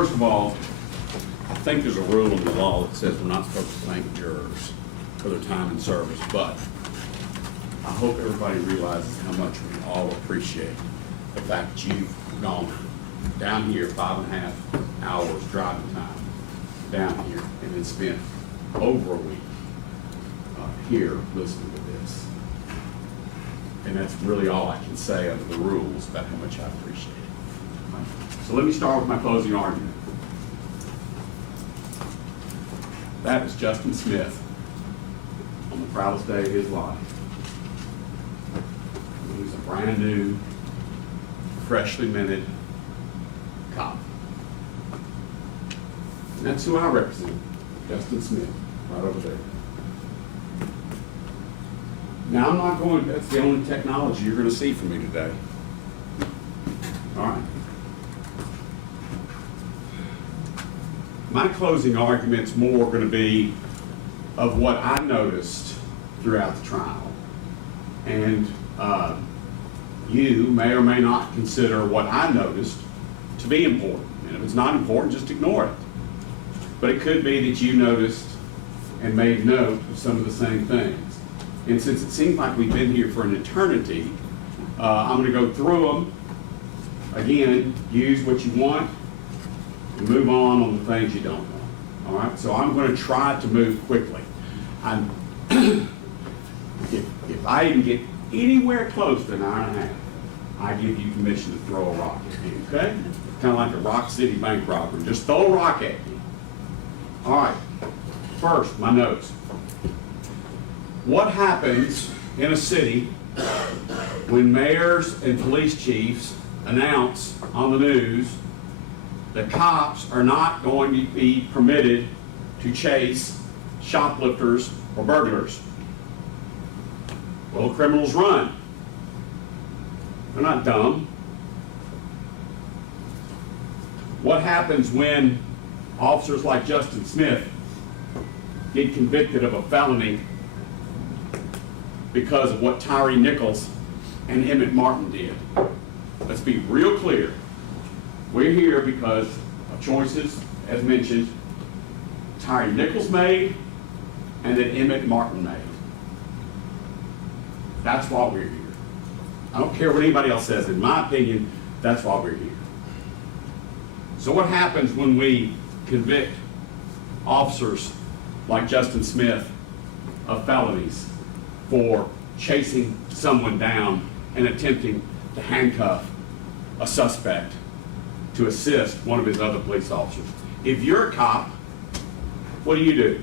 First of all, I think there's a rule in the law that says we're not supposed to thank jurors for their time and service, but I hope everybody realizes how much we all appreciate the fact that you've gone down here 5.5 hours driving time down here and then spent over a week here listening to this. And that's really all I can say under the rules about how much I appreciate it. So let me start with my closing argument. That is Justin Smith on the proudest day of his life. He's a brand new, freshly minted cop. And that's who I represent, Justin Smith, right over there. Now, I'm not going, that's the only technology you're going to see from me today. All right. My closing argument's more going to be of what I noticed throughout the trial. And you may or may not consider what I noticed to be important. And if it's not important, just ignore it. But it could be that you noticed and made note of some of the same things. And since it seems like we've been here for an eternity, I'm going to go through them. Again, use what you want and move on the things you don't want. All right? So I'm going to try to move quickly. If I even get anywhere close to an hour and a half, I give you permission to throw a rock at me, okay? Kind of like a Rock City bank robbery. Just throw a rock at me. All right. First, my notes. What happens in a city when mayors and police chiefs announce on the news that cops are not going to be permitted to chase shoplifters or burglars? Well, criminals run. They're not dumb. What happens when officers like Justin Smith get convicted of a felony because of what Tyre Nichols and Emmitt Martin did? Let's be real clear. We're here because of choices, as mentioned, Tyre Nichols made and that Emmitt Martin made. That's why we're here. I don't care what anybody else says. In my opinion, that's why we're here. So what happens when we convict officers like Justin Smith of felonies for chasing someone down and attempting to handcuff a suspect to assist one of his other police officers? If you're a cop, what do?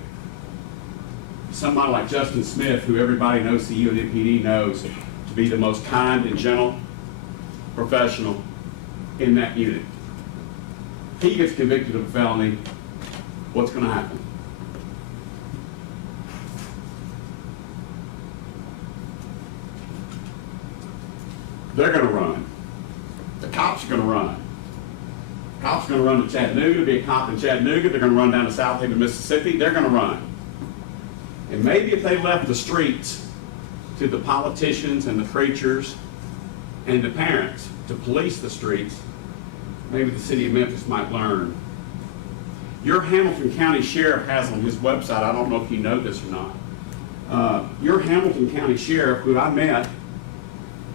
Somebody like Justin Smith, who everybody knows, the UNPD knows to be the most kind and gentle professional in that unit. He gets convicted of a felony, what's going to happen? They're going to run. The cops are going to run. Cops are going to run to Chattanooga, be a cop in Chattanooga. They're going to run down to South Haven, Mississippi. They're going to run. And maybe if they left the streets to the politicians and the preachers and the parents to police the streets, maybe the city of Memphis might learn. Your Hamilton County Sheriff has on his website, I don't know if you know this or not, your Hamilton County Sheriff, who I met,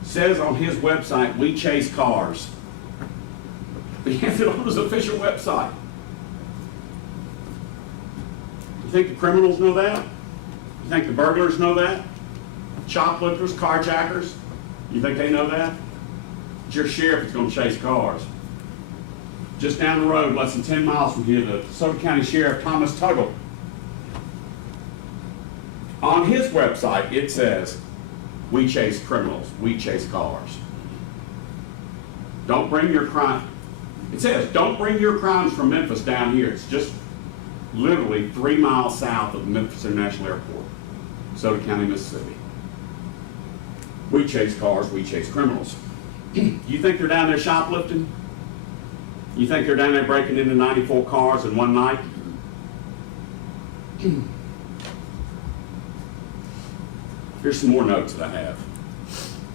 says on his website, we chase cars. He has it on his official website. You think the criminals know that? You think the burglars know that? Shoplifters, carjackers, you think they know that? It's your sheriff that's going to chase cars. Just down the road, less than 10 miles from here, the DeSoto County Sheriff, Thomas Tuggle. On his website, it says, we chase criminals, we chase cars. Don't bring your crime. It says, don't bring your crimes from Memphis down here. It's just literally 3 miles south of Memphis International Airport, DeSoto County, Mississippi. We chase cars, we chase criminals. You think they're down there shoplifting? You think they're down there breaking into 94 cars in one night? Here's some more notes that I have.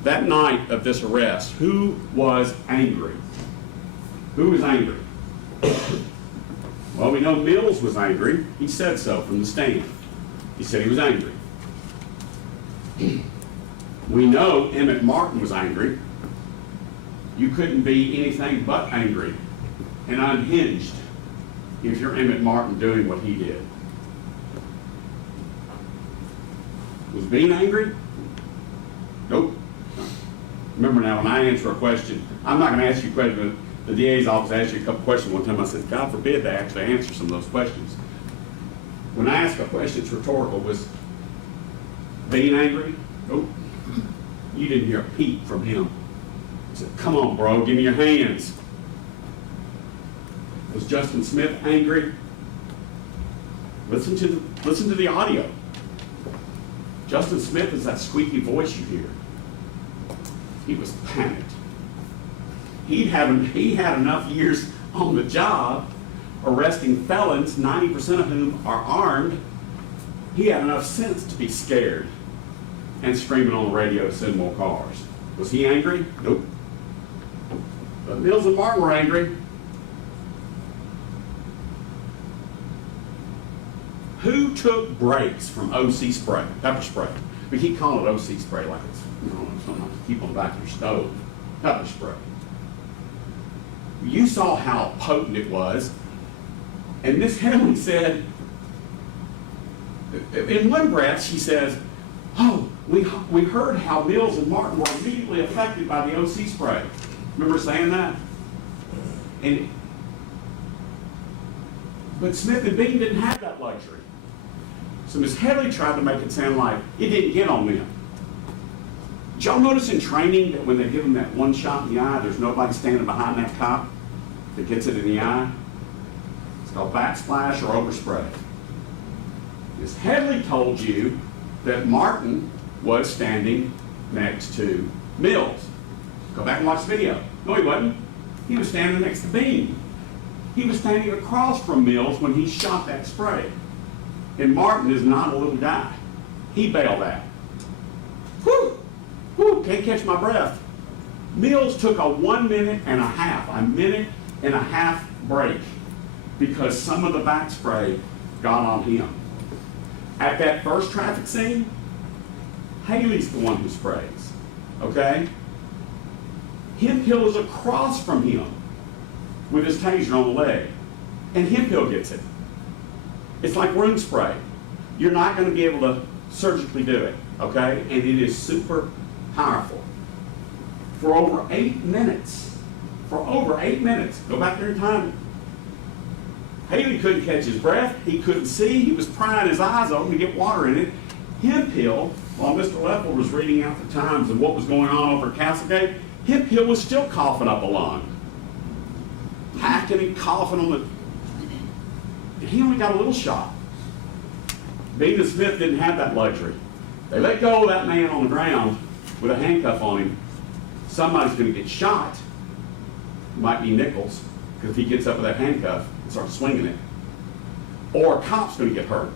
That night of this arrest, who was angry? Who was angry? Well, we know Mills was angry. He said so from the stand. He said he was angry. We know Emmitt Martin was angry. You couldn't be anything but angry and unhinged if you're Emmitt Martin doing what he did. Was Bean angry? Nope. Remember now, when I answer a question, I'm not going to ask you a question, but the DA's office asked you a couple questions one time. I said, God forbid they actually answer some of those questions. When I ask a question, it's rhetorical. Was Bean angry? Nope. You didn't hear a peep from him. He said, come on, bro, give me your hands. Was Justin Smith angry? Listen to the audio. Justin Smith is that squeaky voice you hear. He was panicked. He had enough years on the job arresting felons, 90% of whom are armed. He had enough sense to be scared and screaming on the radio to send more cars. Was he angry? Nope. But Mills and Martin were angry. Who took breaks from OC spray, pepper spray? We keep calling it OC spray like it's, something to keep on the back of your stove. Pepper spray. You saw how potent it was. And Miss Helen said, in one breath, she says, oh, we heard how Mills and Martin were immediately affected by the OC spray. Remember saying that? But Smith and Bean didn't have that luxury. So Miss Headley tried to make it sound like it didn't get on them. Did y'all notice in training that when they give them that one shot in the eye, there's nobody standing behind that cop that gets it in the eye? It's called backsplash or overspray. Miss Headley told you that Martin was standing next to Mills. Go back and watch the video. No, he wasn't. He was standing next to Bean. He was standing across from Mills when he shot that spray. And Martin is not a little guy. He bailed out. Whew! Whew! Can't catch my breath. Mills took a 1 minute and a half break because some of the back spray got on him. At that first traffic scene, Haley's the one who sprays. Okay? Hemphill is across from him with his taser on the leg. And Hemphill gets it. It's like room spray. You're not going to be able to surgically do it, okay? And it is super powerful. For over 8 minutes, go back there in time. Haley couldn't catch his breath. He couldn't see. He was prying his eyes open to get water in it. Hemphill, while Mr. Leffler was reading out the times of what was going on over at Castlegate, Hemphill was still coughing up a lung. Hacking and coughing on the... He only got a little shot. Bean and Smith didn't have that luxury. They let go of that man on the ground with a handcuff on him. Somebody's going to get shot. It might be Nichols, because if he gets up with that handcuff and starts swinging it. Or a cop's going to get hurt.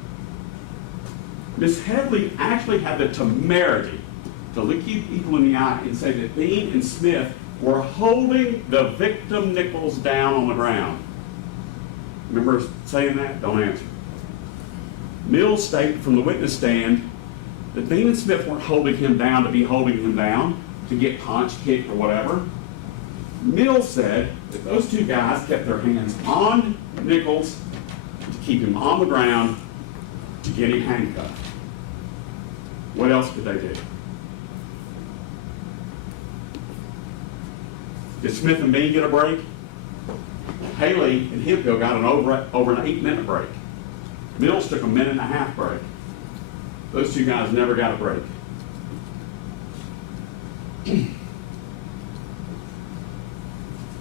Miss Headley actually had the temerity to look you people in the eye and say that Bean and Smith were holding the victim Nichols down on the ground. Remember saying that? Don't answer. Mills stated from the witness stand that Bean and Smith weren't holding him down to be holding him down, to get punched, kicked, or whatever. Mills said that those two guys kept their hands on Nichols to keep him on the ground to get him handcuffed. What else could they do? Did Smith and Bean get a break? Haley and Hemphill got an over an 8-minute break. Mills took a 1.5-minute break. Those two guys never got a break.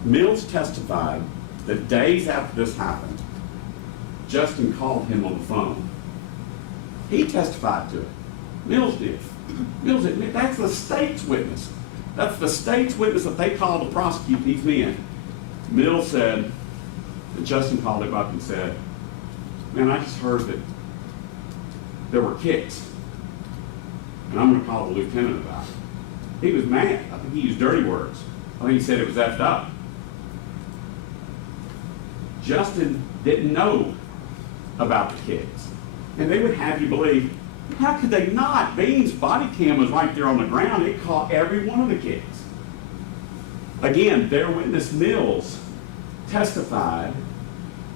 Mills testified that days after this happened, Justin called him on the phone. He testified to it. Mills did. Mills admitted that's the state's witness. That's the state's witness that they called to prosecute these men. Mills said that Justin called him up and said, man, I just heard that there were kicks, and I'm going to call the lieutenant about it. He was mad. I think he used dirty words. I think he said it was effed up. Justin didn't know about the kicks. And they would have you believe, how could they not? Bean's body cam was right there on the ground. It caught every one of the kicks. Again, their witness Mills testified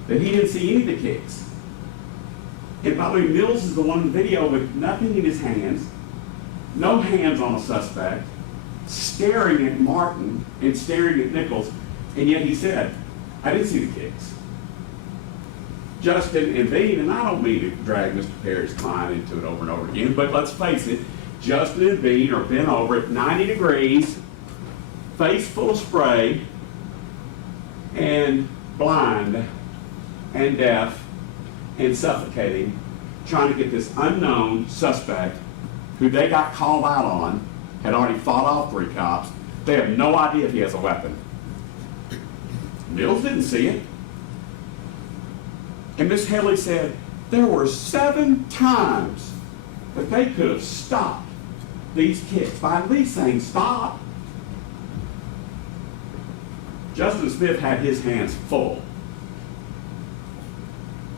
that he didn't see any of the kicks. And by the way, Mills is the one in the video with nothing in his hands, no hands on a suspect, staring at Martin and staring at Nichols, and yet he said, I didn't see the kicks. Justin and Bean, and I don't mean to drag Mr. Perry's client into it over and over again, but let's face it, Justin and Bean are bent over at 90 degrees, face full of spray, and blind and deaf and suffocating, trying to get this unknown suspect who they got called out on, had already fought off 3 cops. They have no idea if he has a weapon. Mills didn't see it. And Miss Headley said there were 7 times that they could have stopped these kicks by at least saying stop. Justin Smith had his hands full.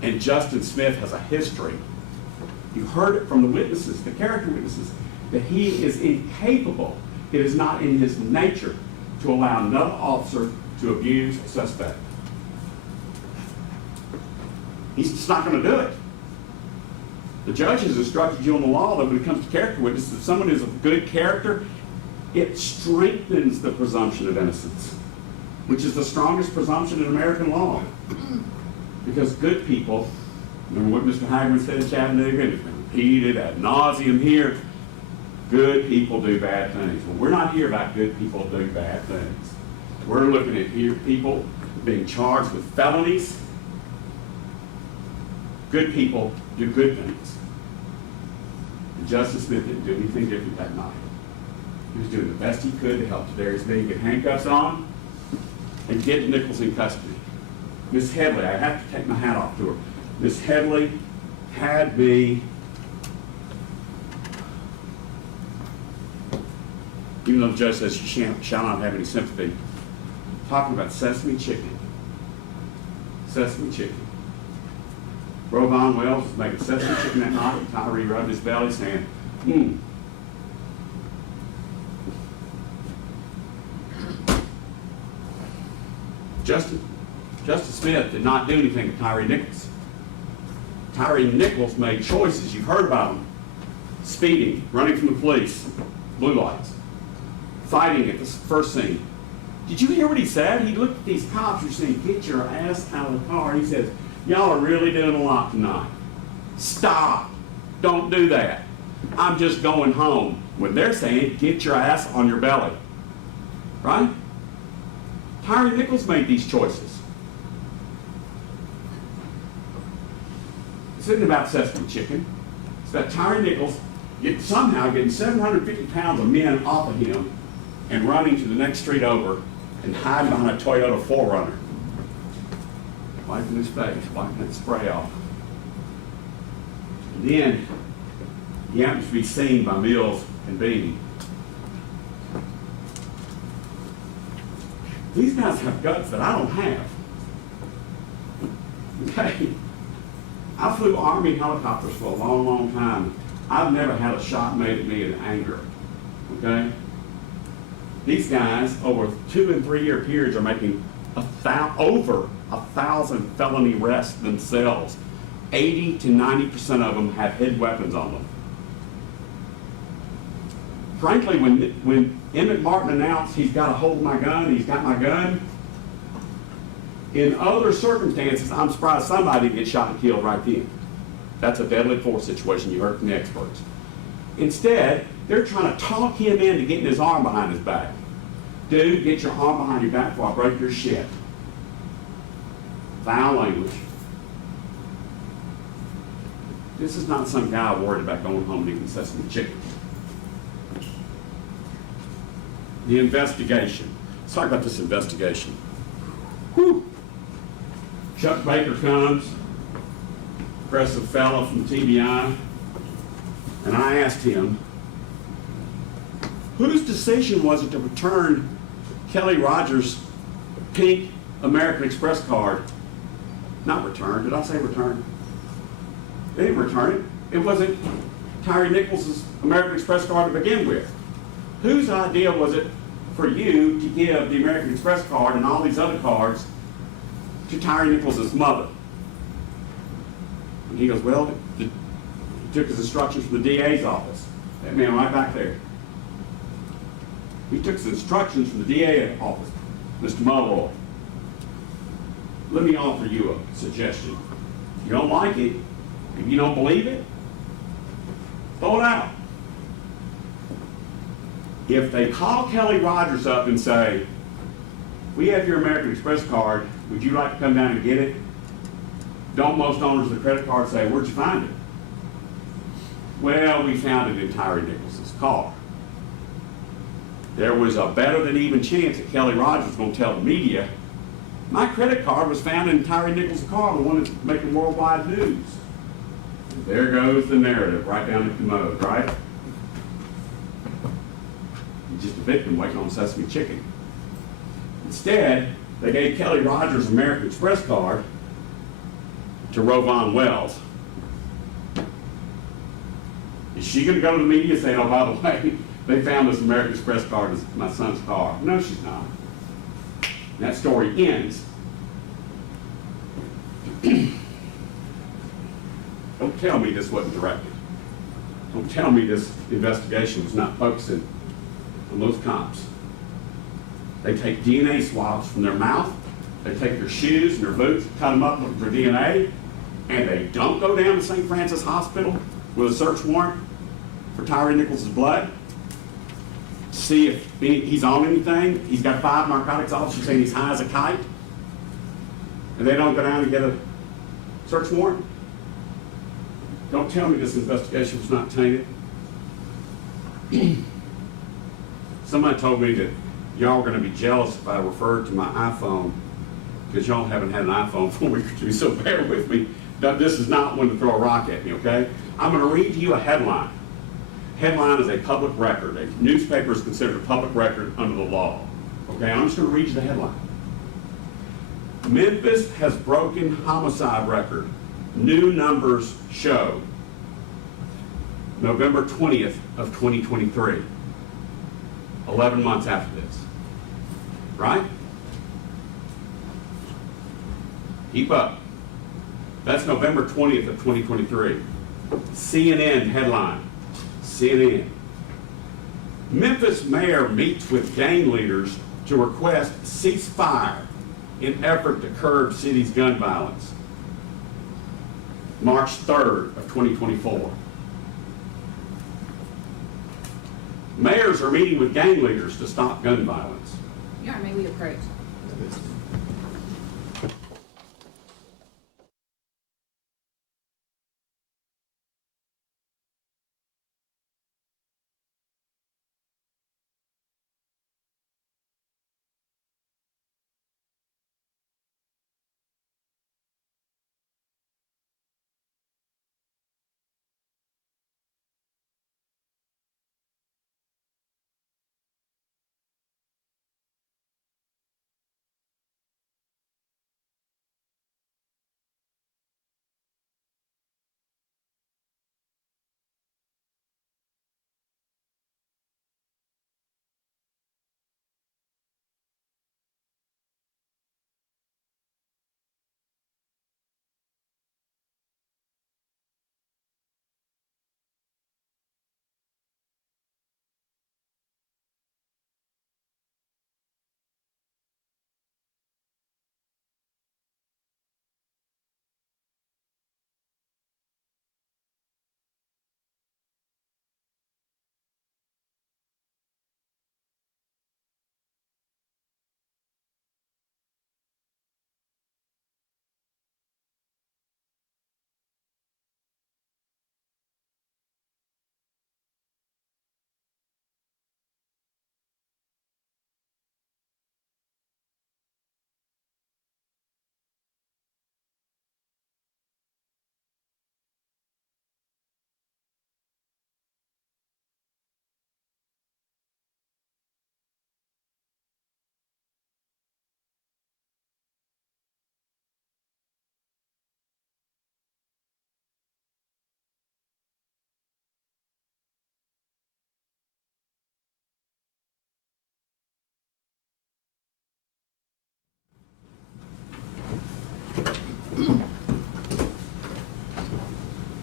And Justin Smith has a history. You heard it from the witnesses, the character witnesses, that he is incapable. It is not in his nature to allow another officer to abuse a suspect. He's just not going to do it. The judge has instructed you on the law that when it comes to character witnesses, if someone is of good character, it strengthens the presumption of innocence, which is the strongest presumption in American law. Because good people, remember what Mr. Hagman said in Chattanooga, and it's been repeated ad nauseum here, good people do bad things. Well, we're not here about good people do bad things. We're looking at here people being charged with felonies. Good people do good things. And Justice Smith didn't do anything different that night. He was doing the best he could to help Darius Bean get handcuffs on and get Nichols in custody. Miss Headley, I have to take my hat off to her. Miss Headley had me, even though the judge says she shall not have any sympathy, talking about sesame chicken. Sesame chicken. Rovon Wells was making sesame chicken that night, and Tyree rubbed his belly saying, Justice Smith did not do anything to Tyre Nichols. Tyre Nichols made choices. You've heard about him. Speeding, running from the police, blue lights, fighting at the first scene. Did you hear what he said? He looked at these cops who saying, get your ass out of the car. And he says, y'all are really doing a lot tonight. Stop. Don't do that. I'm just going home. When they're saying, get your ass on your belly. Right? Tyre Nichols made these choices. This isn't about sesame chicken. It's about Tyre Nichols somehow getting 750 pounds of men off of him and running to the next street over and hiding behind a Toyota 4Runner. Wiping his face, wiping that spray off. And then he happens to be seen by Mills and Bean. These guys have guts that I don't have. Okay? I flew Army helicopters for a long, long time. I've never had a shot made at me in anger. Okay? These guys, over 2 and 3 year periods, are making over 1,000 felony arrests themselves. 80 to 90% of them have hidden weapons on them. Frankly, when Emmitt Martin announced he's got a hold of my gun, he's got my gun, in other circumstances, I'm surprised somebody gets shot and killed right then. That's a deadly force situation, you heard from the experts. Instead, they're trying to talk him into getting his arm behind his back. Dude, get your arm behind your back before I break your shit. Foul language. This is not some guy worried about going home and eating sesame chicken. The investigation. Let's talk about this investigation. Whew. Chuck Baker comes, impressive fellow from TBI, and I asked him, whose decision was it to return Kelly Rogers' pink American Express card Not return. Did I say return? They didn't return it. It wasn't Tyre Nichols' American Express card to begin with. Whose idea was it for you to give the American Express card and all these other cards to Tyre Nichols' mother? And he goes, well, he took his instructions from the DA's office. That man right back there. He took his instructions from the DA office, Mr. Mulroy. Let me offer you a suggestion. If you don't like it, if you don't believe it, throw it out. If they call Kelly Rogers up and say, we have your American Express card, would you like to come down and get it? Don't most owners of the credit card say, where'd you find it? Well, we found it in Tyre Nichols' car. There was a better than even chance that Kelly Rogers was going to tell the media, my credit card was found in Tyre Nichols' car, the one that's making worldwide news. And there goes the narrative, right down the commode, right? You're just a victim waiting on sesame chicken. Instead, they gave Kelly Rogers' American Express card to Rovon Wells. Is she going to go to the media saying, oh, by the way, they found this American Express card in my son's car? No, she's not. That story ends. Don't tell me this wasn't directed. Don't tell me this investigation was not focusing on those cops. They take DNA swabs from their mouth, they take their shoes and their boots, cut them up for DNA, and they don't go down to St. Francis Hospital with a search warrant for Tyre Nichols' blood. See if he's on anything. He's got 5 narcotics officers saying he's high as a kite. And they don't go down and get a search warrant. Don't tell me this investigation was not tainted. Somebody told me that y'all are going to be jealous if I referred to my iPhone because y'all haven't had an iPhone for a week or two, so bear with me. This is not one to throw a rock at me, okay? I'm going to read to you a headline. Headline is a public record. A newspaper is considered a public record under the law. Okay, I'm just going to read you the headline. Memphis has broken homicide record. New numbers show. November 20th of 2023. 11 months after this. Right? Keep up. That's November 20th of 2023. CNN headline. CNN. Memphis mayor meets with gang leaders to request ceasefire in effort to curb city's gun violence. March 3rd of 2024. Mayors are meeting with gang leaders to stop gun violence. Yeah, may we approach?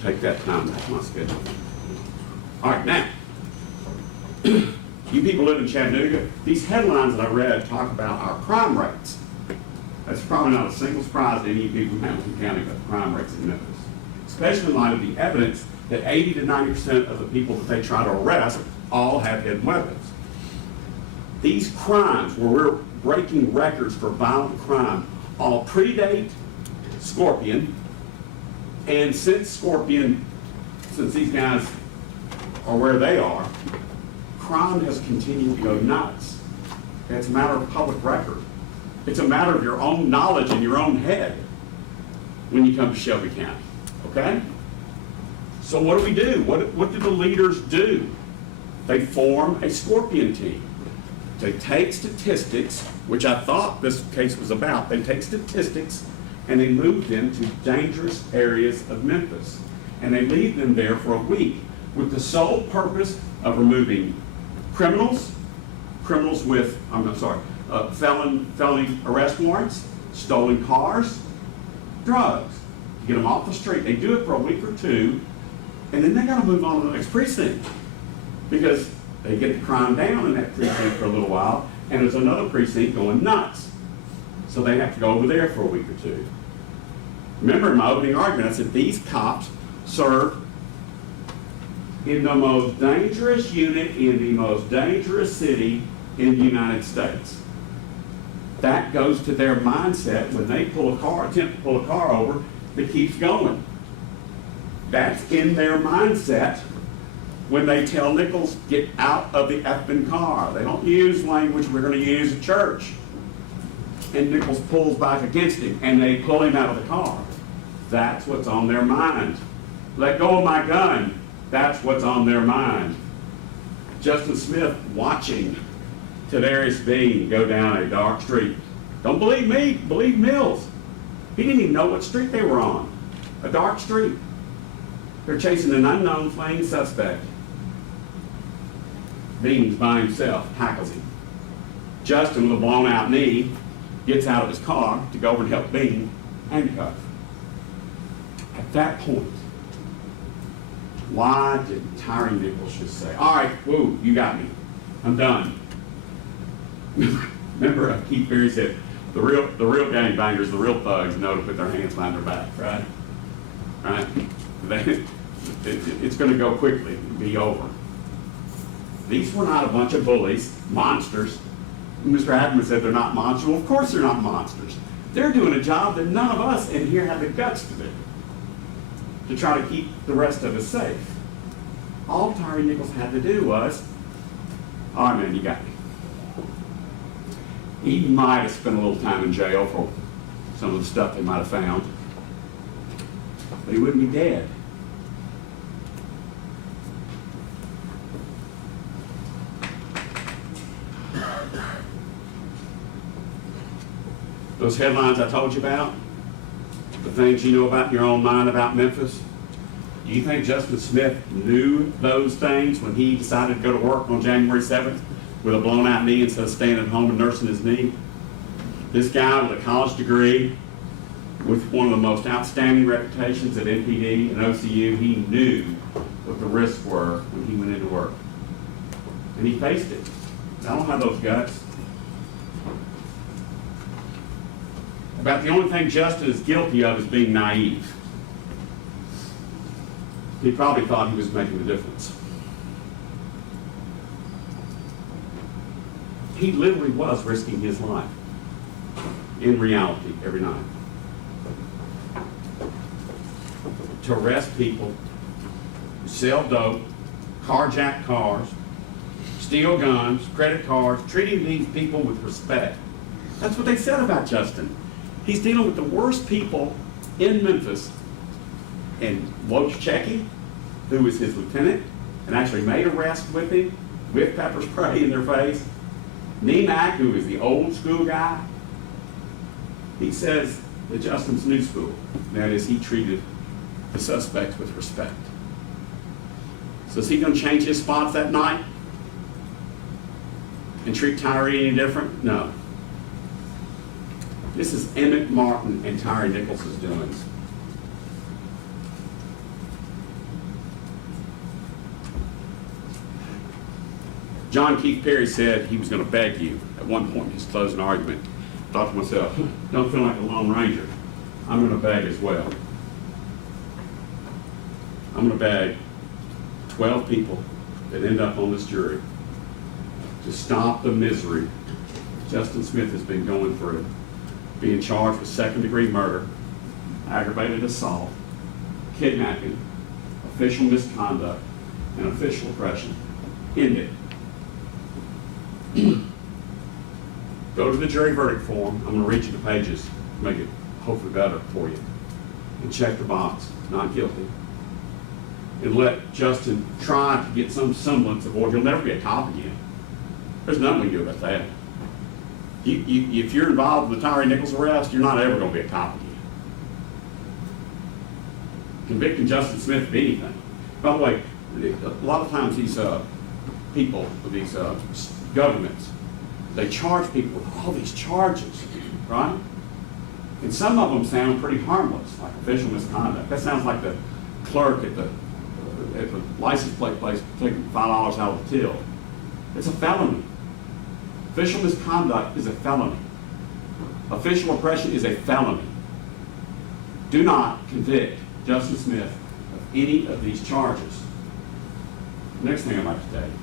take that time out of my schedule. All right, now, you people live in Chattanooga, these headlines that I read talk about our crime rates. That's probably not a single surprise to any of you from Hamilton County about the crime rates in Memphis, especially in light of the evidence that 80 to 90% of the people that they try to arrest all have hidden weapons. These crimes, where we're breaking records for violent crime, all predate Scorpion, and since these guys are where they are, crime has continued to go nuts. It's a matter of public record. It's a matter of your own knowledge in your own head when you come to Shelby County, okay? So what do we do? What do the leaders do? They form a Scorpion team. They take statistics, which I thought this case was about. They take statistics and they move them to dangerous areas of Memphis. And they leave them there for a week with the sole purpose of removing criminals with, felony arrest warrants, stolen cars, drugs, to get them off the street. They do it for a week or two, and then they got to move on to the next precinct because they get the crime down in that precinct for a little while, and there's another precinct going nuts. So they have to go over there for a week or two. Remember in my opening argument, I said these cops serve in the most dangerous unit in the most dangerous city in the United States. That goes to their mindset when they attempt to pull a car over that keeps going. That's in their mindset when they tell Nichols, get out of the effing car. They don't use language we're going to use at church. And Nichols pulls back against him, and they pull him out of the car. That's what's on their mind. Let go of my gun. That's what's on their mind. Justin Smith watching Tadarius Bean go down a dark street. Don't believe me, believe Mills. He didn't even know what street they were on. A dark street. They're chasing an unknown fleeing suspect. Bean's by himself, tackles him. Justin, with a blown out knee, gets out of his car to go over and help Bean handcuff. At that point, why did Tyre Nichols just say, all right, woo, you got me. I'm done. Remember Keith Berry said, the real gangbangers, the real thugs know to put their hands behind their back, right? Right? It's going to go quickly and be over. These were not a bunch of bullies, monsters. Mr. Adams said they're not monsters. Well, of course they're not monsters. They're doing a job that none of us in here have the guts to do, to try to keep the rest of us safe. All Tyre Nichols had to do was, all right, man, you got me. He might have spent a little time in jail for some of the stuff they might have found, but he wouldn't be dead. Those headlines I told you about, the things you know about in your own mind about Memphis, do you think Justin Smith knew those things when he decided to go to work on January 7th with a blown out knee instead of staying at home and nursing his knee? This guy with a college degree, with one of the most outstanding reputations at NPD and OCU, he knew what the risks were when he went into work. And he faced it. I don't have those guts. About the only thing Justin is guilty of is being naive. He probably thought he was making a difference. He literally was risking his life in reality every night to arrest people, sell dope, carjack cars, steal guns, credit cards, treating these people with respect. That's what they said about Justin. He's dealing with the worst people in Memphis. And Wojciechowski, who was his lieutenant and actually made arrests with him, with pepper spray in their face. Nemak, who is the old school guy, he says that Justin's new school. That is, he treated the suspects with respect. So is he going to change his spots that night and treat Tyre any different? No. This is Emmitt Martin and Tyre Nichols' doings. John Keith Perry said he was going to beg you at one point in his closing argument. I thought to myself, don't feel like a Lone Ranger. I'm going to beg as well. I'm going to beg 12 people that end up on this jury to stop the misery Justin Smith has been going through, being charged with second-degree murder, aggravated assault, kidnapping, official misconduct, and official oppression. End it. Go to the jury verdict form. I'm going to read you the pages, make it hopefully better for you, and check the box, not guilty. And let Justin try to get some semblance of order. He'll never be a cop again. There's nothing we can do about that. If you're involved with the Tyre Nichols arrest, you're not ever going to be a cop again. Convicting Justin Smith of anything. By the way, a lot of times these people, these governments, they charge people with all these charges, right? And some of them sound pretty harmless, like official misconduct. That sounds like the clerk at the license plate place taking $5 out of the till. It's a felony. Official misconduct is a felony. Official oppression is a felony. Do not convict Justin Smith of any of these charges. Next thing I'd like to tell you.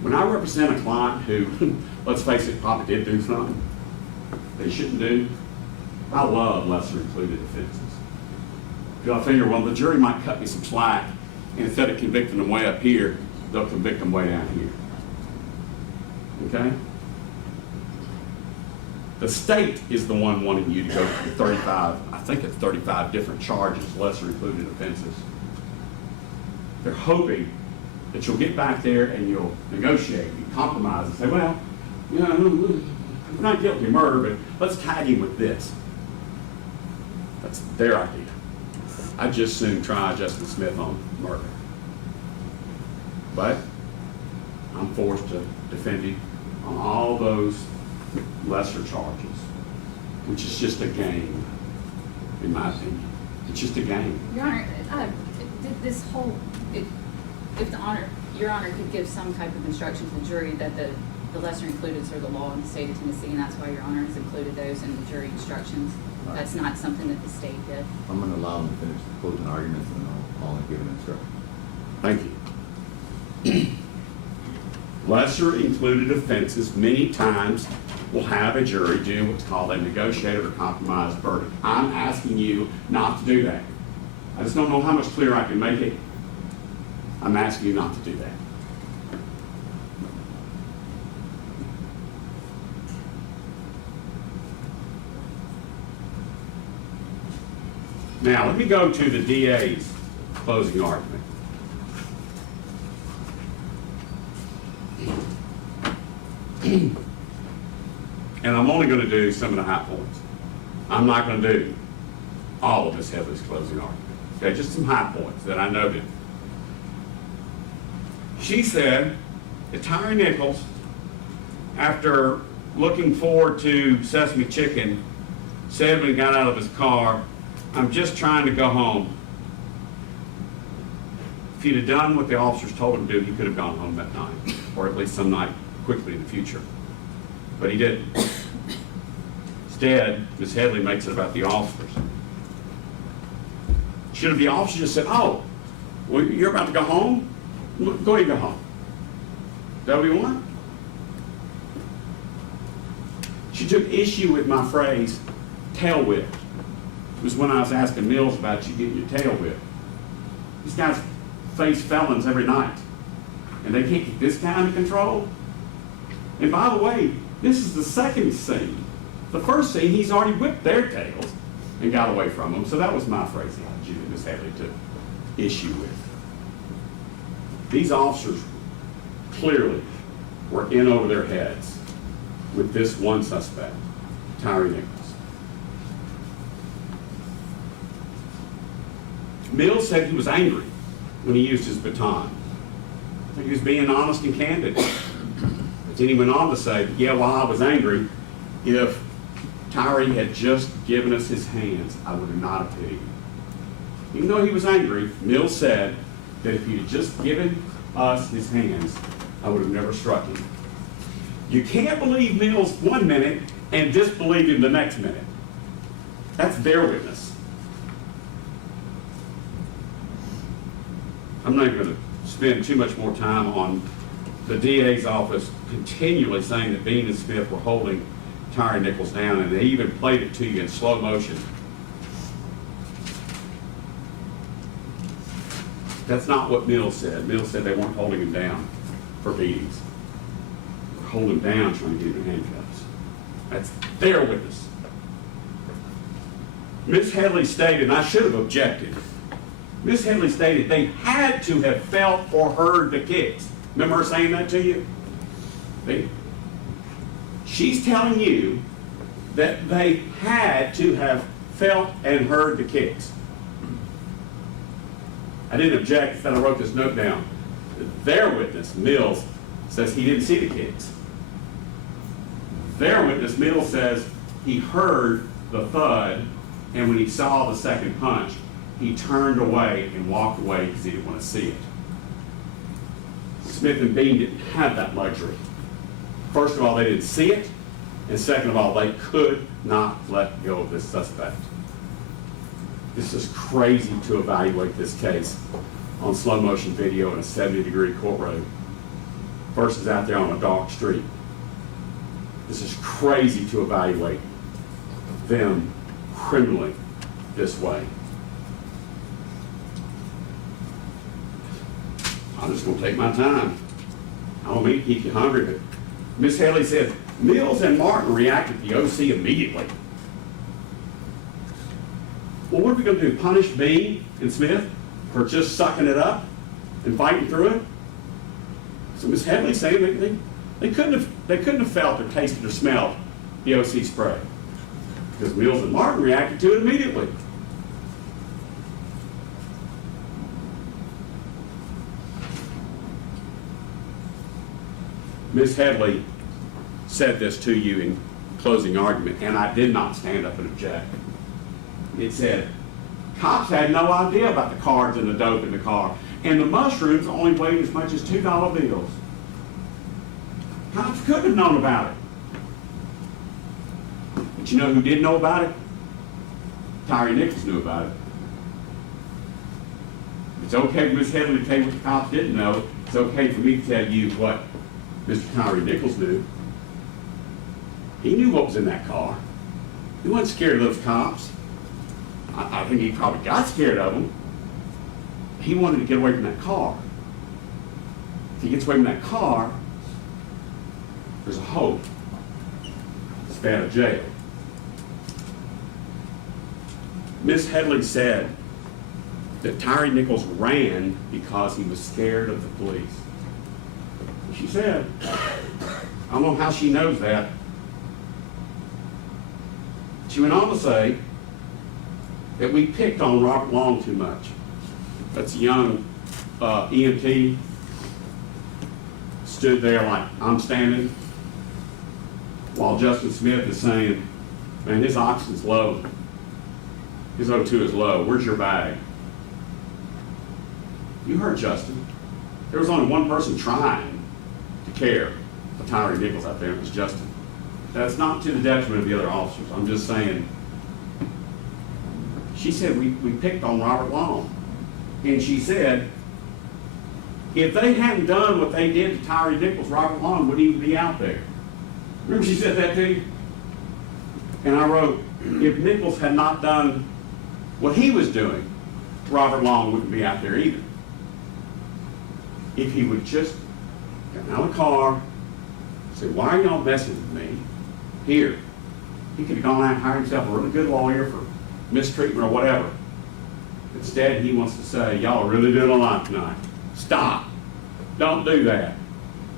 When I represent a client who, let's face it, probably did do something they shouldn't do, I love lesser included offenses. Because I figure, well, the jury might cut me some slack, and instead of convicting them way up here, they'll convict them way down here. Okay? The state is the one wanting you to go through 35, I think it's 35 different charges, lesser included offenses. They're hoping that you'll get back there and you'll negotiate, you compromise and say, well, you know, I'm not guilty of murder, but let's tag him with this. That's their idea. I'd just soon try Justin Smith on murder. But I'm forced to defend him on all those lesser charges, which is just a game, in my opinion. It's just a game. Your Honor, this whole, if Your Honor could give some type of instruction to the jury that the lesser includeds are the law in the state of Tennessee, and that's why Your Honor has included those in the jury instructions. Right. That's not something that the state did. I'm going to allow them to finish the closing arguments, and I'll only give an instruction. Thank you. Lesser included offenses many times will have a jury do what's called a negotiated or compromised verdict. I'm asking you not to do that. I just don't know how much clearer I can make it. I'm asking you not to do that. Now, let me go to the DA's closing argument. And I'm only going to do some of the high points. I'm not going to do all of Ms. Headley's closing argument. Okay, just some high points that I noted. She said that Tyre Nichols, after looking forward to Sesame Chicken, said when he got out of his car, "I'm just trying to go home." If he'd have done what the officers told him to do, he could have gone home that night, or at least some night quickly in the future. But he didn't. Instead, Ms. Headley makes it about the officers. Should have the officers just said, "Oh, well, you're about to go home? Go ahead and go home." Is that what you want? She took issue with my phrase, tail whipped. It was when I was asking Mills about you getting your tail whipped. These guys face felons every night, and they can't keep this guy under control. And by the way, this is the second scene. The first scene, he's already whipped their tails and got away from them. So that was my phraseology that Ms. Headley took issue with. These officers clearly were in over their heads with this one suspect, Tyre Nichols. Mills said he was angry when he used his baton. I think he was being honest and candid. But then he went on to say, yeah, while I was angry, if Tyre had just given us his hands, I would have not have paid him. Even though he was angry, Mills said that if he had just given us his hands, I would have never struck him. You can't believe Mills 1 minute and disbelieve him the next minute. That's their witness. I'm not going to spend too much more time on the DA's office continually saying that Bean and Smith were holding Tyre Nichols down, and they even played it to you in slow motion. That's not what Mills said. Mills said they weren't holding him down for beatings. They were holding him down trying to get him in handcuffs. That's their witness. Miss Headley stated, and I should have objected, Miss Headley stated they had to have felt or heard the kicks. Remember her saying that to you? She's telling you that they had to have felt and heard the kicks. I didn't object, instead I wrote this note down. Their witness, Mills, says he didn't see the kicks. Their witness, Mills, says he heard the thud, and when he saw the second punch, he turned away and walked away because he didn't want to see it. Smith and Bean didn't have that luxury. First of all, they didn't see it, and second of all, they could not let go of this suspect. This is crazy to evaluate this case on slow motion video in a 70-degree courtroom versus out there on a dark street. This is crazy to evaluate them criminally this way. I'm just going to take my time. I don't mean to keep you hungry, but Miss Headley said Mills and Martin reacted to the OC immediately. Well, what are we going to do? Punish Bean and Smith for just sucking it up and fighting through it? So Miss Headley's saying they couldn't have felt or tasted or smelled the OC spray because Mills and Martin reacted to it immediately. Miss Headley said this to you in closing argument, and I did not stand up and object. It said, cops had no idea about the cards and the dope in the car, and the mushrooms only weighed as much as $2 bills. Cops couldn't have known about it. But you know who did know about it? Tyre Nichols knew about it. It's okay for Miss Headley to tell you what the cops didn't know. It's okay for me to tell you what Mr. Tyre Nichols knew. He knew what was in that car. He wasn't scared of those cops. I think he probably got scared of them. He wanted to get away from that car. If he gets away from that car, there's a hope. Stay out of jail. Miss Headley said that Tyre Nichols ran because he was scared of the police. She said, I don't know how she knows that. She went on to say that we picked on Robert Long too much. That's a young EMT, stood there like I'm standing, while Justin Smith is saying, man, his oxygen's low. His O2 is low. Where's your bag? You heard Justin. There was only one person trying to care for Tyre Nichols out there, and it was Justin. That's not to the detriment of the other officers. I'm just saying, she said we picked on Robert Long. And she said, if they hadn't done what they did to Tyre Nichols, Robert Long wouldn't even be out there. Remember she said that to you? And I wrote, if Nichols had not done what he was doing, Robert Long wouldn't be out there either. If he would just get out of the car, say, why are y'all messing with me? Here. He could have gone out and hired himself a really good lawyer for mistreatment or whatever. Instead, he wants to say, y'all are really doing a lot tonight. Stop. Don't do that.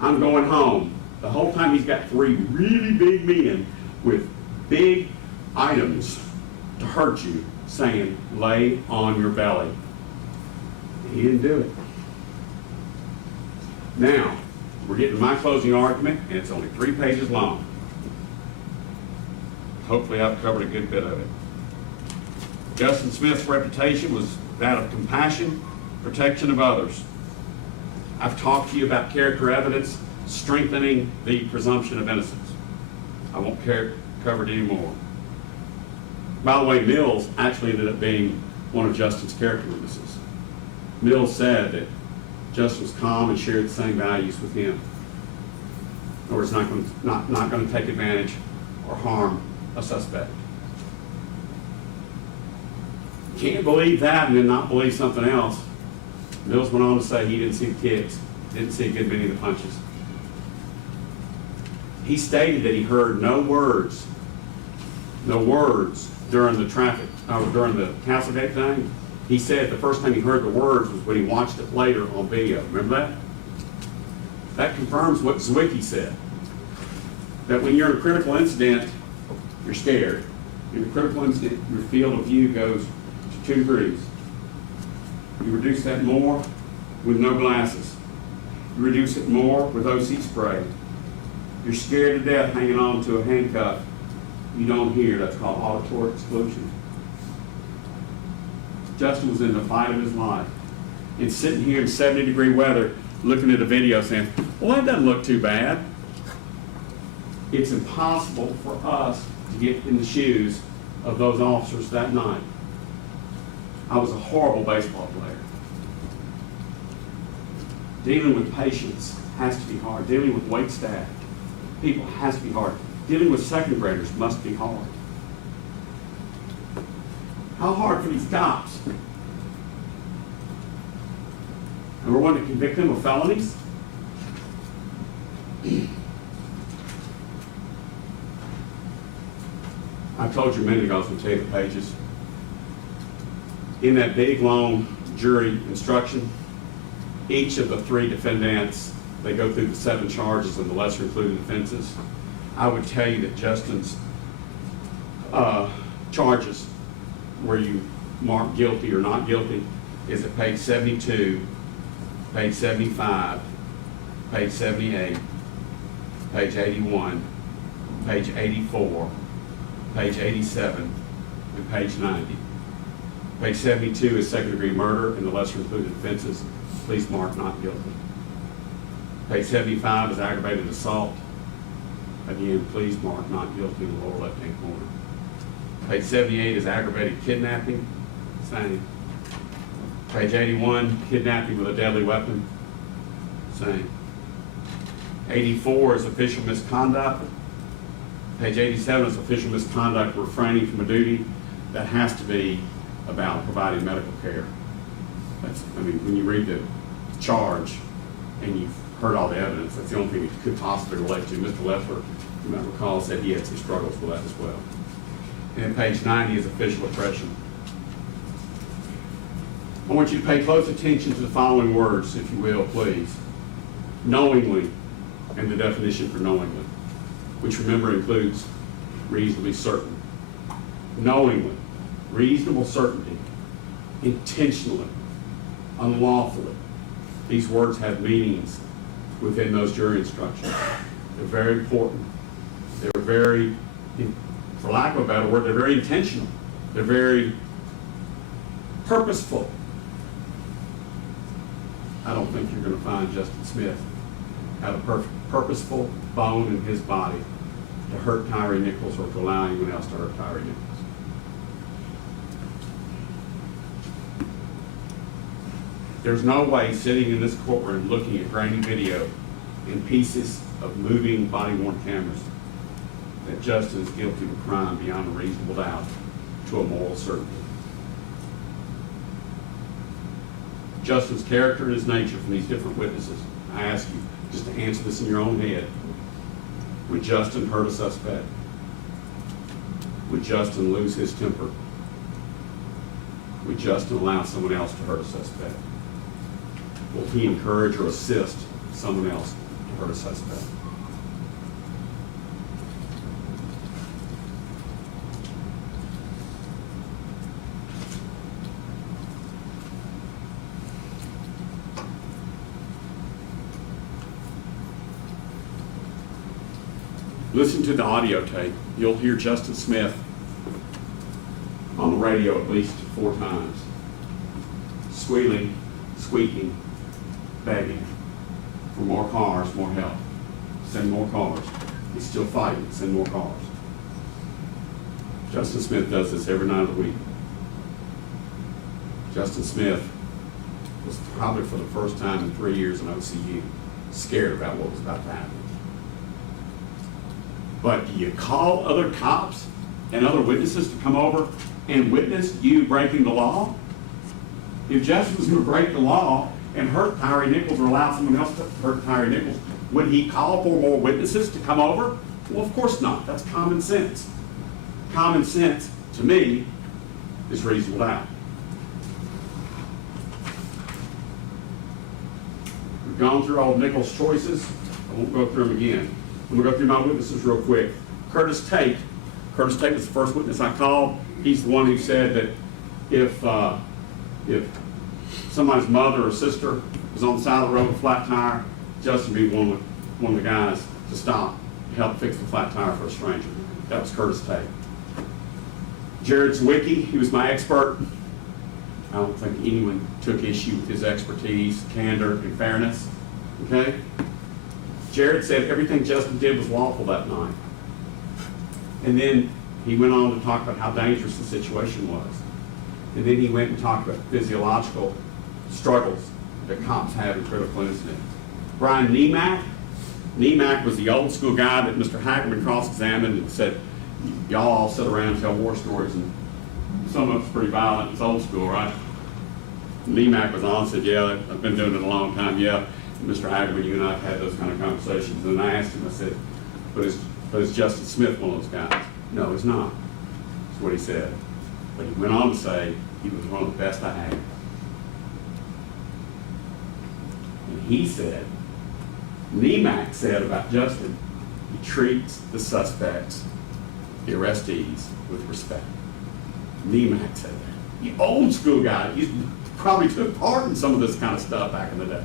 I'm going home. The whole time he's got three really big men with big items to hurt you, saying, lay on your belly. He didn't do it. Now, we're getting to my closing argument, and it's only 3 pages long. Hopefully I've covered a good bit of it. Justin Smith's reputation was that of compassion, protection of others. I've talked to you about character evidence, strengthening the presumption of innocence. I won't cover it anymore. By the way, Mills actually ended up being one of Justin's character witnesses. Mills said that Justin was calm and shared the same values with him. In other words, not going to take advantage or harm a suspect. Can't believe that and then not believe something else. Mills went on to say he didn't see the kicks, didn't see a good many of the punches. He stated that he heard no words during the during the Castlegate thing. He said the first time he heard the words was when he watched it later on video. Remember that? That confirms what Zwicky said. That when you're in a critical incident, you're scared. In a critical incident, your field of view goes to 2 degrees. You reduce that more with no glasses. You reduce it more with OC spray. You're scared to death hanging on to a handcuff. You don't hear. That's called auditory exclusion. Justin was in the fight of his life. And sitting here in 70-degree weather, looking at a video saying, well, that doesn't look too bad. It's impossible for us to get in the shoes of those officers that night. I was a horrible baseball player. Dealing with patients has to be hard. Dealing with wait staff, people has to be hard. Dealing with second graders must be hard. How hard for these cops? And we're wanting to convict them of felonies? I told you a minute ago I was going to tell you the pages. In that big, long jury instruction, each of the 3 defendants, they go through the 7 charges and the lesser included offenses. I would tell you that Justin's charges, where you mark guilty or not guilty, is at page 72, page 75, page 78, page 81, page 84, page 87, and page 90. Page 72 is second-degree murder and the lesser included offenses. Please mark not guilty. Page 75 is aggravated assault. Again, please mark not guilty in the lower left-hand corner. Page 78 is aggravated kidnapping. Same. Page 81, kidnapping with a deadly weapon. Same. 84 is official misconduct. Page 87 is official misconduct refraining from a duty. That has to be about providing medical care. When you read the charge and you've heard all the evidence, that's the only thing it could possibly relate to. Mr. Leffler, you might recall, said he had some struggles with that as well. And page 90 is official oppression. I want you to pay close attention to the following words, if you will, please. Knowingly, and the definition for knowingly, which remember includes reasonably certain. Knowingly, reasonable certainty, intentionally, unlawfully. These words have meanings within those jury instructions. They're very important. They're very, for lack of a better word, they're very intentional. They're very purposeful. I don't think you're going to find Justin Smith have a purposeful bone in his body to hurt Tyre Nichols or to allow anyone else to hurt Tyre Nichols. There's no way sitting in this courtroom looking at grainy video and pieces of moving body-worn cameras that Justin is guilty of a crime beyond a reasonable doubt to a moral certainty. Justin's character and his nature from these different witnesses, I ask you just to answer this in your own head. Would Justin hurt a suspect? Would Justin lose his temper? Would Justin allow someone else to hurt a suspect? Will he encourage or assist someone else to hurt a suspect? Listen to the audio tape. You'll hear Justin Smith on the radio at least 4 times, squealing, squeaking, begging. for more cars, more help. Send more cars. He's still fighting, send more cars. Justin Smith does this every night of the week. Justin Smith was probably for the first time in 3 years in OCU, scared about what was about to happen. But do you call other cops and other witnesses to come over and witness you breaking the law? If Justin was going to break the law and hurt Tyre Nichols or allow someone else to hurt Tyre Nichols, would he call for more witnesses to come over? Well, of course not. That's common sense. Common sense, to me, is reasonable doubt. We've gone through all of Nichols' choices. I won't go through them again. I'm going to go through my witnesses real quick. Curtis Tate. Curtis Tate was the first witness I called. He's the one who said that if somebody's mother or sister was on the side of the road with a flat tire, Justin would be one of the guys to stop and help fix the flat tire for a stranger. That was Curtis Tate. Jared Zwicky, he was my expert. I don't think anyone took issue with his expertise, candor, and fairness. Okay? Jared said everything Justin did was lawful that night. And then he went on to talk about how dangerous the situation was. And then he went and talked about physiological struggles that cops have in critical incidents. Brian Nemack was the old school guy that Mr. Hagerman cross-examined and said, y'all all sit around and tell war stories, and some of it's pretty violent. It's old school, right? Nemack was on and said, yeah, I've been doing it a long time, yeah. And Mr. Hagerman, you and I have had those kind of conversations. And I asked him, I said, but is Justin Smith one of those guys? No, he's not. That's what he said. But he went on to say he was one of the best I had. And he said, Nemack said about Justin, he treats the suspects, the arrestees, with respect. Nemack said that. The old school guy, he probably took part in some of this kind of stuff back in the day.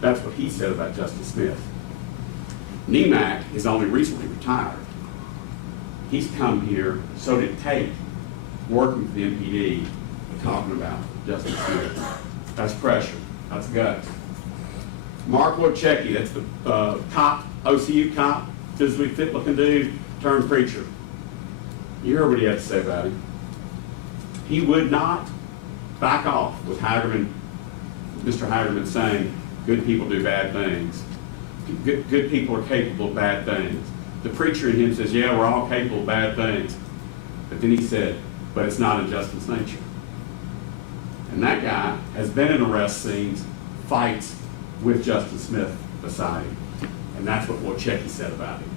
That's what he said about Justin Smith. Nemack is only recently retired. He's come here, so did Tate, working for the MPD, talking about Justin Smith. That's pressure. That's guts. Mark Wojcicki, that's the cop, OCU cop, physically fit looking dude, turned preacher. You heard what he had to say about him. He would not back off with Hagerman, Mr. Hagerman saying, good people do bad things. Good people are capable of bad things. The preacher in him says, yeah, we're all capable of bad things. But then he said, but it's not in Justin's nature. And that guy has been in arrest scenes, fights with Justin Smith beside him. And that's what Wojcicki said about him.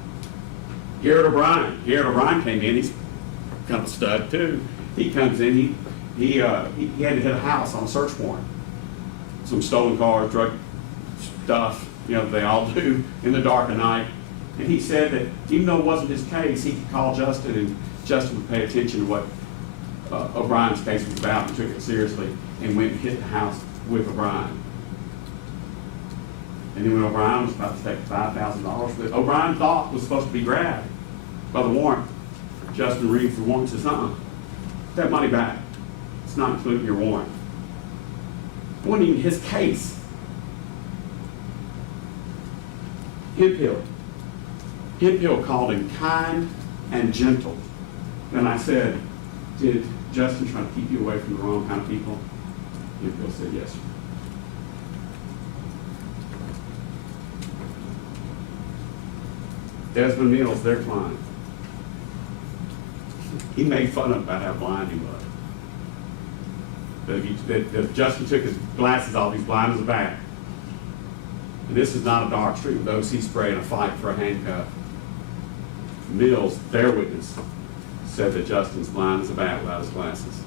Garrett O'Brien came in, he's kind of a stud too. He comes in, he had to hit a house on a search warrant. Some stolen cars, drug stuff, you know, they all do in the dark of night. And he said that even though it wasn't his case, he could call Justin and Justin would pay attention to what O'Brien's case was about and took it seriously and went and hit the house with O'Brien. And then when O'Brien was about to take $5,000 that O'Brien thought was supposed to be grabbed by the warrant, Justin reads the warrant and says, that money back. It's not included in your warrant. It wasn't even his case. Hemphill called him kind and gentle. And I said, did Justin try to keep you away from the wrong kind of people? Hemphill said, yes, sir. Desmond Mills, their client. He made fun of about how blind he was. But if Justin took his glasses off, he's blind as a bat. And this is not a dark street with OC spray and a fight for a handcuff. Mills, their witness, said that Justin's blind as a bat without his glasses.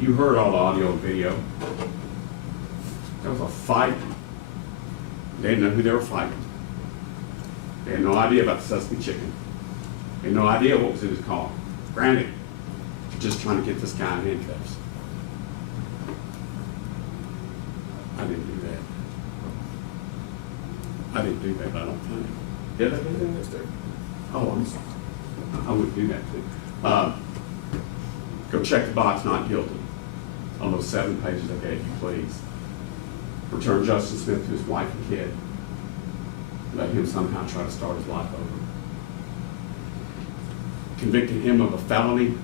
You heard all the audio and video. There was a fight. They didn't know who they were fighting. They had no idea about the Sesame chicken. They had no idea what was in his car. Granted, just trying to get this guy in handcuffs. I didn't do that. I didn't do that, I don't think. Did I do that? Oh, I'm sorry. I wouldn't do that too. Go check the box, not guilty, on those 7 pages I gave you, please. Return Justin Smith to his wife and kid. Let him somehow try to start his life over. Convicting him of a felony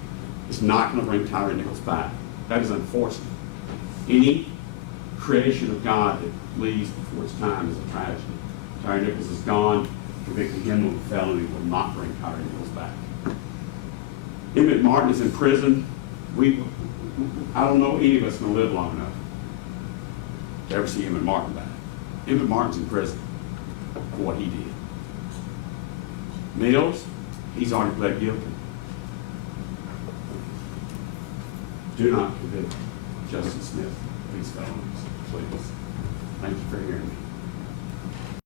is not going to bring Tyre Nichols back. That is unfortunate. Any creation of God that leaves before its time is a tragedy. Tyre Nichols is gone. Convicting him of a felony will not bring Tyre Nichols back. Emmitt Martin is in prison. I don't know any of us going to live long enough to ever see Emmitt Martin back. Emmitt Martin's in prison for what he did. Mills, he's already pled guilty. Do not convict Justin Smith of these felonies, please. Thank you for hearing me.